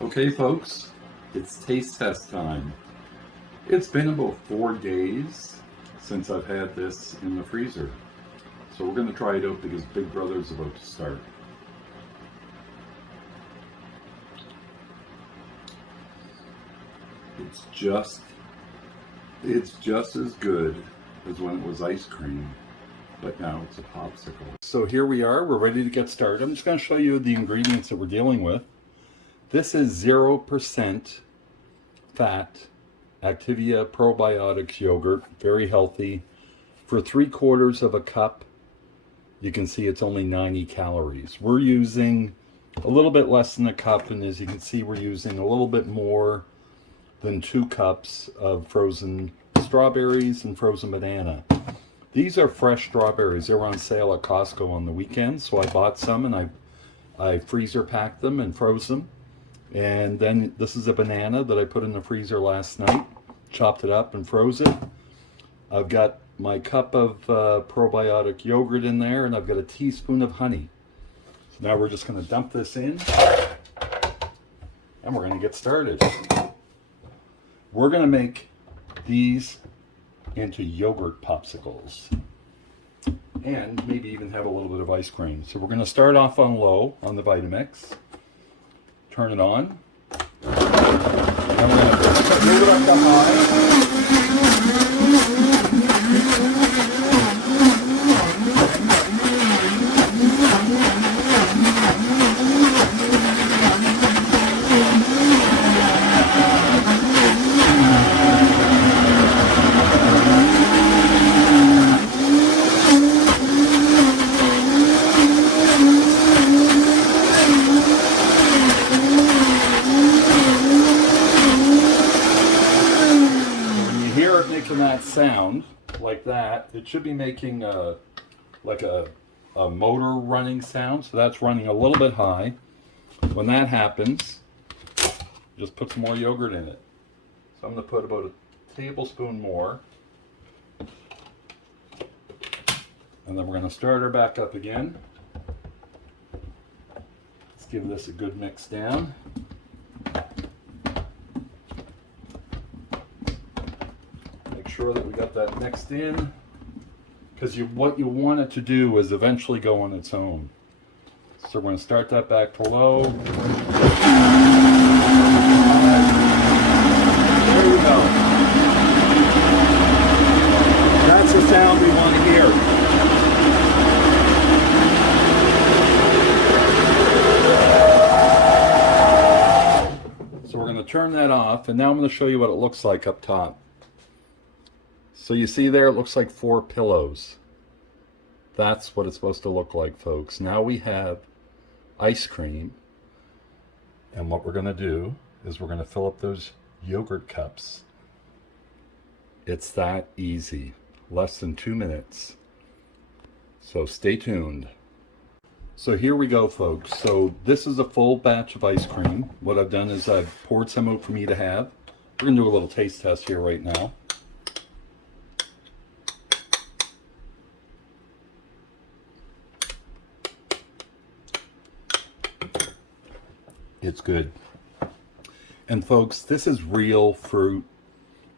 Okay folks, it's taste test time. It's been about 4 days since I've had this in the freezer. So we're going to try it out because Big Brother's about to start. It's just as good as when it was ice cream, but now it's a popsicle. So here we are, we're ready to get started. I'm just going to show you the ingredients that we're dealing with. This is 0% fat Activia probiotics yogurt, very healthy. For 3/4 of a cup, you can see it's only 90 calories. We're using a little bit less than a cup, and as you can see, we're using a little bit more than 2 cups of frozen strawberries and frozen banana. These are fresh strawberries. They were on sale at Costco on the weekend, so I bought some and I freezer packed them and froze them. And then this is a banana that I put in the freezer last night, chopped it up and froze it. I've got my cup of probiotic yogurt in there, and I've got a teaspoon of honey. So now we're just going to dump this in, and we're going to get started. We're going to make these into yogurt popsicles, and maybe even have a little bit of ice cream. So we're going to start off on low on the Vitamix. Turn it on. And I'm going to move it up to high. Making that sound like that, it should be making like a motor running sound. So that's running a little bit high. When that happens, just put some more yogurt in it. So I'm going to put about a tablespoon more, and then we're going to start her back up again. Let's give this a good mix down. Sure that we got that mixed in, because what you want it to do is eventually go on its own. So we're going to start that back to low. There we go. That's the sound we want to hear. So we're going to turn that off, and now I'm going to show you what it looks like up top. So you see there, it looks like 4 pillows. That's what it's supposed to look like, folks. Now we have ice cream. And what we're going to do is we're going to fill up those yogurt cups. It's that easy. Less than 2 minutes. So stay tuned. So here we go, folks. So this is a full batch of ice cream. What I've done is I've poured some out for me to have. We're going to do a little taste test here right now. It's good. And folks, this is real fruit,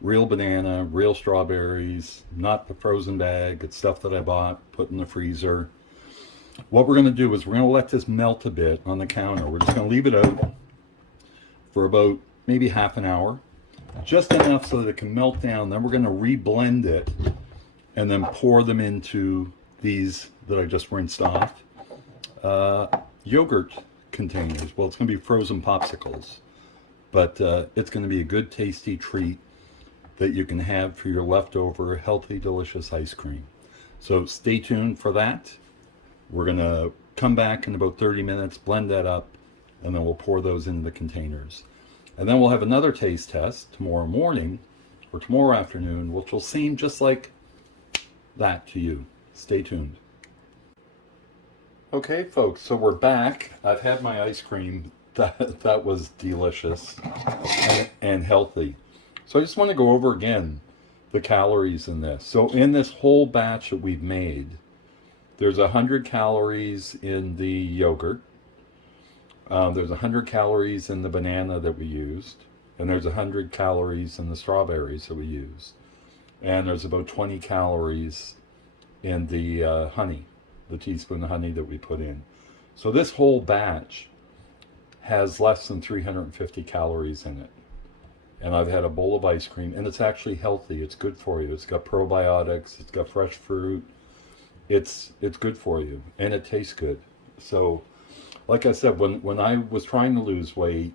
real banana, real strawberries, not the frozen bag. It's stuff that I bought, put in the freezer. What we're going to do is we're going to let this melt a bit on the counter. We're just going to leave it out for about maybe half an hour, just enough so that it can melt down. Then we're going to re-blend it and then pour them into these that I just rinsed off. Yogurt containers. Well, it's going to be frozen popsicles, but it's going to be a good tasty treat that you can have for your leftover healthy delicious ice cream. So stay tuned for that. We're going to come back in about 30 minutes, blend that up, and then we'll pour those into the containers. And then we'll have another taste test tomorrow morning or tomorrow afternoon, which will seem just like that to you. Stay tuned. Okay, folks, so we're back. I've had my ice cream. That was delicious and healthy. So I just want to go over again the calories in this. So in this whole batch that we've made, there's 100 calories in the yogurt. There's 100 calories in the banana that we used, and there's 100 calories in the strawberries that we used, and there's about 20 calories in the honey, the teaspoon of honey that we put in. So this whole batch has less than 350 calories in it. And I've had a bowl of ice cream, and it's actually healthy. It's good for you. It's got probiotics. It's got fresh fruit. It's good for you, and it tastes good. So, like I said, when I was trying to lose weight,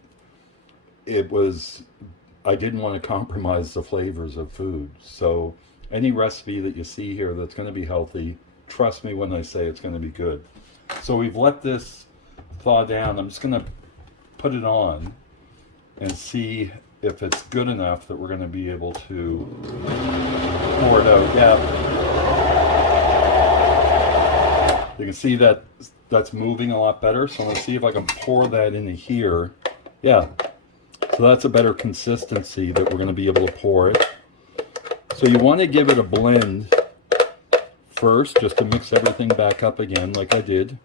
I didn't want to compromise the flavors of food. So, any recipe that you see here that's going to be healthy, trust me when I say it's going to be good. So we've let this thaw down. I'm just going to put it on and see if it's good enough that we're going to be able to pour it out. Yeah. You can see that that's moving a lot better. So I'm going to see if I can pour that into here. Yeah. So that's a better consistency that we're going to be able to pour it. So you want to give it a blend first, just to mix everything back up again like I did.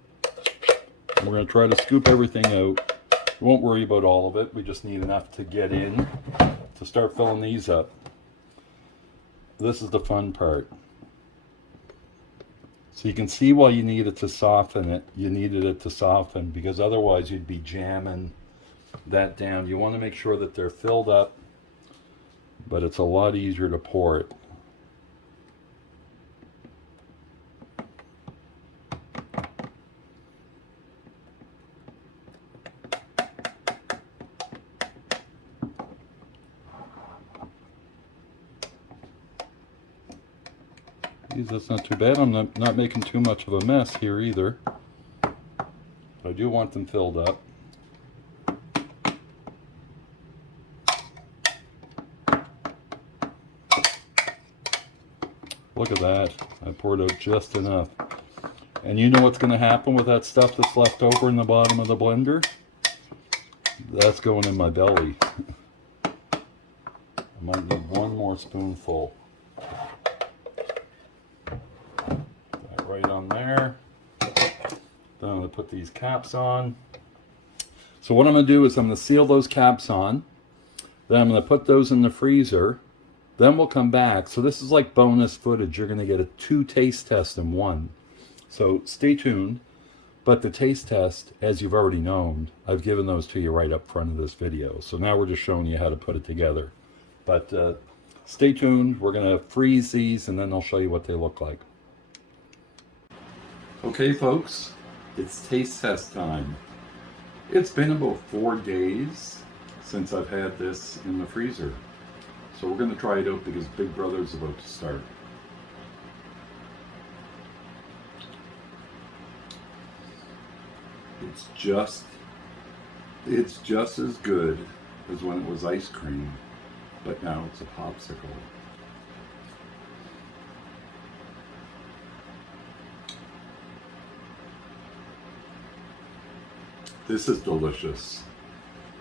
And we're going to try to scoop everything out. We won't worry about all of it. We just need enough to get in to start filling these up. This is the fun part. So you can see why you need it to soften it. You needed it to soften because otherwise you'd be jamming that down. You want to make sure that they're filled up, but it's a lot easier to pour it. That's not too bad. I'm not making too much of a mess here either. I do want them filled up. Look at that. I poured out just enough. And you know what's going to happen with that stuff that's left over in the bottom of the blender? That's going in my belly. I might need one more spoonful. Right on there. Then I'm going to put these caps on. So what I'm going to do is I'm going to seal those caps on. Then I'm going to put those in the freezer. Then we'll come back. So this is like bonus footage. You're going to get 2 taste tests in one. So stay tuned. But the taste test, as you've already known, I've given those to you right up front of this video. So now we're just showing you how to put it together. But stay tuned. We're going to freeze these and then I'll show you what they look like. Okay folks, it's taste test time. It's been about 4 days since I've had this in the freezer. So we're going to try it out because Big Brother's about to start. It's just as good as when it was ice cream, but now it's a popsicle. This is delicious.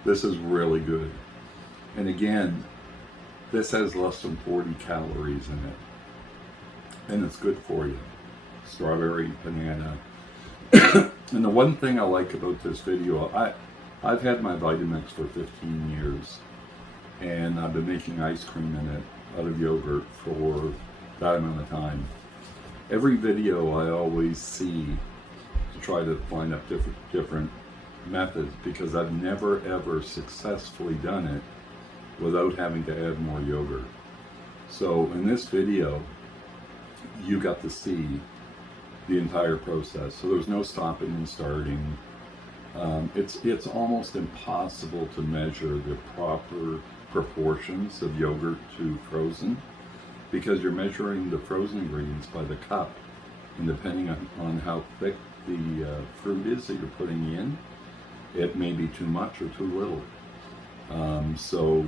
This is really good. And again, this has less than 40 calories in it. And it's good for you. Strawberry, banana. And the one thing I like about this video, I've had my Vitamix for 15 years. And I've been making ice cream in it out of yogurt for that amount of time. Every video I always see to try to find out different methods because I've never ever successfully done it without having to add more yogurt. So in this video you got to see the entire process. So there's no stopping and starting. It's almost impossible to measure the proper proportions of yogurt to frozen because you're measuring the frozen ingredients by the cup, and depending on how thick the fruit is that you're putting in, it may be too much or too little. So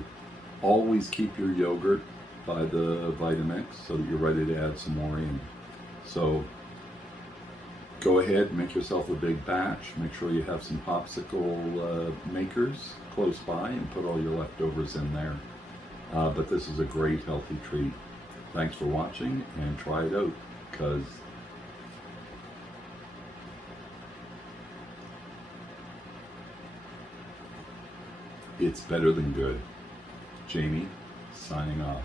always keep your yogurt by the Vitamix so that you're ready to add some more in. So go ahead, make yourself a big batch. Make sure you have some popsicle makers close by and put all your leftovers in there. But this is a great healthy treat. Thanks for watching and try it out because It's better than good. Jamie, signing off.